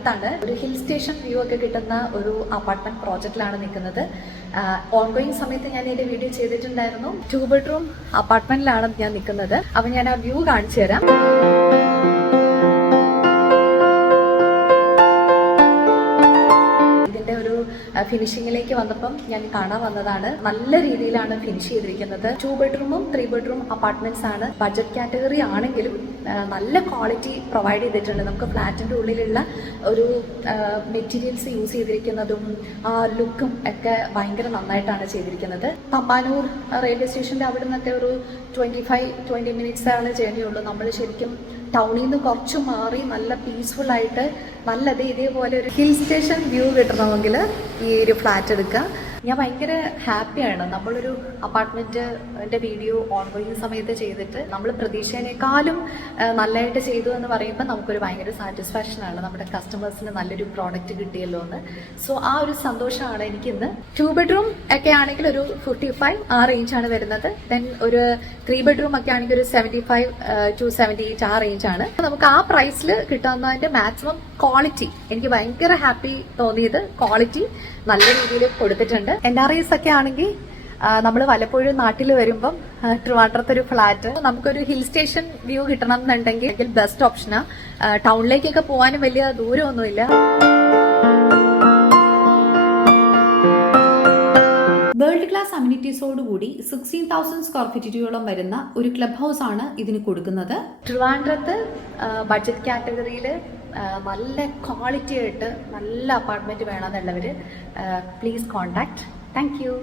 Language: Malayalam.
ട്രിവാൻഡ്രത്താണ്. ഒരു ഹിൽ സ്റ്റേഷൻ വ്യൂ ഒക്കെ കിട്ടുന്ന ഒരു അപ്പാർട്ട്മെന്റ് പ്രോജക്റ്റിലാണ് നിൽക്കുന്നത്. ഓൺഗോയിങ് സമയത്ത് ഞാൻ ഇതിന്റെ വീഡിയോ ചെയ്തിട്ടുണ്ടായിരുന്നു. 2 bedroom അപ്പാർട്ട്മെന്റിലാണ് ഞാൻ നിൽക്കുന്നത്. അപ്പൊ ഞാൻ ആ വ്യൂ കാണിച്ചു തരാം. ഫിനിഷിങ്ങിലേക്ക് വന്നപ്പം ഞാൻ കാണാൻ വന്നതാണ്. നല്ല രീതിയിലാണ് ഫിനിഷ് ചെയ്തിരിക്കുന്നത്. 2 bedroom 3 bedroom അപ്പാർട്ട്മെന്റ്സ് ആണ്. ബഡ്ജറ്റ് കാറ്റഗറി ആണെങ്കിലും നല്ല ക്വാളിറ്റി പ്രൊവൈഡ് ചെയ്തിട്ടുണ്ട്. നമുക്ക് ഫ്ലാറ്റിന്റെ ഉള്ളിലുള്ള ഒരു മെറ്റീരിയൽസ് യൂസ് ചെയ്തിരിക്കുന്നതും ആ ലുക്കും ഒക്കെ ഭയങ്കര നന്നായിട്ടാണ് ചെയ്തിരിക്കുന്നത്. തമ്പാനൂർ റെയിൽവേ സ്റ്റേഷന്റെ അവിടെ നിന്നൊക്കെ ഒരു 25-20 minutes ആണ് ജേർണി ഉള്ളൂ. നമ്മൾ ശരിക്കും ടൗണിൽ നിന്ന് കുറച്ച് മാറി നല്ല പീസ്ഫുൾ ആയിട്ട് നല്ലത് ഇതേപോലെ ഒരു ഹിൽ സ്റ്റേഷൻ വ്യൂ കിട്ടണമെങ്കിൽ ഈ ഒരു ഫ്ലാറ്റ് എടുക്കുക. ഞാൻ ഭയങ്കര ഹാപ്പിയാണ്. നമ്മളൊരു അപ്പാർട്ട്മെന്റിന്റെ വീഡിയോ ഓൺഗോയിങ് സമയത്ത് ചെയ്തിട്ട് നമ്മൾ പ്രതീക്ഷേനേക്കാളും നല്ലതായിട്ട് ചെയ്തു എന്ന് പറയുമ്പോൾ നമുക്കൊരു ഭയങ്കര സാറ്റിസ്ഫാക്ഷൻ ആണ്. നമ്മുടെ കസ്റ്റമേഴ്സിന് നല്ലൊരു പ്രോഡക്റ്റ് കിട്ടിയല്ലോ എന്ന്. സോ ആ ഒരു സന്തോഷമാണ് എനിക്കിന്ന്. 2 bedroom ഒക്കെ ആണെങ്കിൽ ഒരു 55 ആ റേഞ്ചാണ് വരുന്നത്. ദെൻ ഒരു 3 bedroom ഒക്കെ ആണെങ്കിൽ ഒരു 75 to 78 ആ റേഞ്ചാണ്. നമുക്ക് ആ പ്രൈസിൽ കിട്ടാവുന്നതിന്റെ മാക്സിമം ക്വാളിറ്റി എനിക്ക് ഭയങ്കര ഹാപ്പി തോന്നിയത്. ക്വാളിറ്റി നല്ല രീതിയിൽ കൊടുത്തിട്ടുണ്ട്. NRIs ഒക്കെ ആണെങ്കിൽ നമ്മൾ വല്ലപ്പോഴും നാട്ടിൽ വരുമ്പം ട്രിവാൻഡ്രത്തൊരു ഫ്ലാറ്റ് നമുക്കൊരു ഹിൽ സ്റ്റേഷൻ വ്യൂ കിട്ടണം എന്നുണ്ടെങ്കിൽ ബെസ്റ്റ് ഓപ്ഷനാ. ടൗണിലേക്കൊക്കെ പോകാനും വലിയ ദൂരമൊന്നുമില്ല. വേൾഡ് ക്ലാസ് അമ്യൂണിറ്റീസോടുകൂടി 16,000 സ്ക്വയർ ഫീറ്റോളം വരുന്ന ഒരു ക്ലബ് ഹൗസ് ആണ് ഇതിന് കൊടുക്കുന്നത്. ട്രിവാൻഡ്രത്ത് ബഡ്ജറ്റ് കാറ്റഗറിയിൽ നല്ല ക്വാളിറ്റി ആയിട്ട് നല്ല അപ്പാർട്ട്മെന്റ് വേണമെന്നുള്ളവർ പ്ലീസ് കോൺടാക്ട്. Thank U.